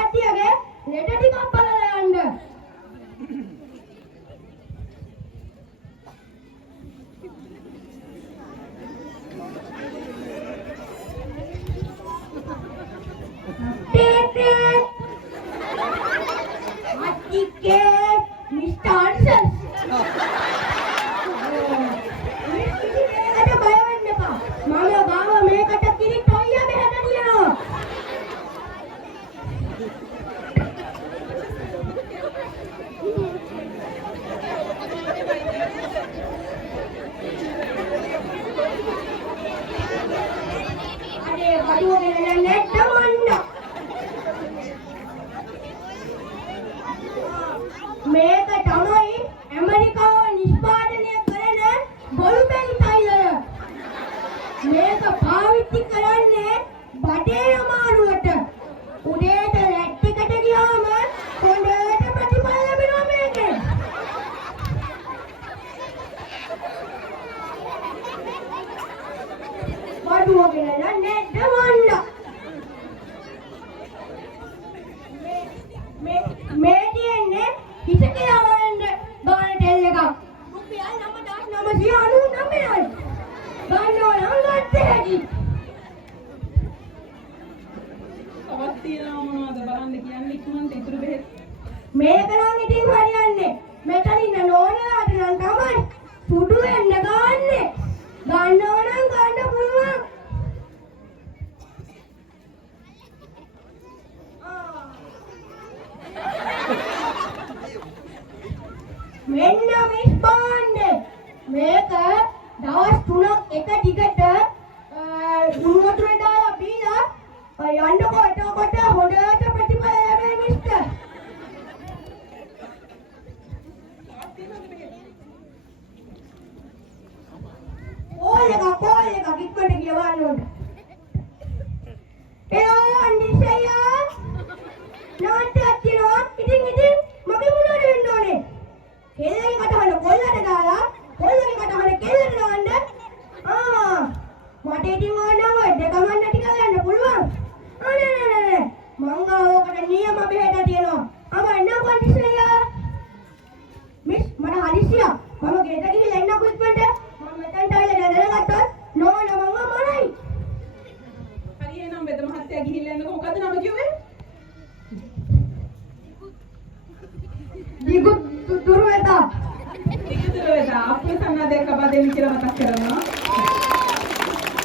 කට්ටියගේ ලෙඩ ටිකක් බලලා යන්න. මේක තමයි ඇමරිකාව නිෂ්පාදනය කරන බොරු බැලි තෛලය. මේක පාවිච්චි කරන්නේ බඩේ අමාරුවට. උදේට රැට් එකට ගියාම හොඳට ප්‍රතිඵල ලැබෙනවා මේකෙන්. බඩුව ගෙනලා නැද්ද වන්න. මේ කියන්නේ හිත කියලා වරෙන්ද ගාන ටෙල් එකක්. රුපියල් 9999යි. ගන්නවා නම් ගන්න හැකි. තවත් තියනවා මොනවද බලන්න කියන්නේ ඉක්මනට ඉතුරු බෙහෙත්. මේක නම් ඉතින් හරියන්නේ. මෙතනින් නෝනලාට නම් තමයි සුදු වෙන්න ගන්නෙ. ගන්නවා නම් ගන්න පුළුවන්. මෙන්න මිස් බාන්නේ මේක දවස් 3ක් එක දිගට දුරු වතුර දාලා බීලා යන්නකොට හොඳට ප්‍රතිඵල ලැබෙයි මිස්ටර්. කෝල් එක ඉක්මනට ගියවන්න ඕන. අන්දිසයා නාට්‍යයක් තියෙනවා. ඉතින් මගේ මොනවද වෙන්න ඕනේ? කෙල්ලගේ කටහඬ කොල්ලට දාලා කොල්ලගේ කටහඬ කෙල්ලට දාන්න. මට ඉතින් ඕනම දෙකමන්න ටික ගන්න පුළුවන්. නෑ මං ගාවකට නියම බෙහෙත තියෙනවා. එන්න කන්ඩිෂනර් මිස් මට හදිසියක්. මම ගෙදර ගිහලා එන්නකො ඉක්මනට. මම මෙතනට ආවිල්ලා දැනගත්තොත් නෝන මං මරයි. හරි එහෙනම් වෙද මහත්තයා ගිහිල්ලා එන්නකො. මොකද නම කිව්වේ? දුර්වේදා අපේ සම්මාදයක් කබා දෙන්න කියලා මතක් කරනවා.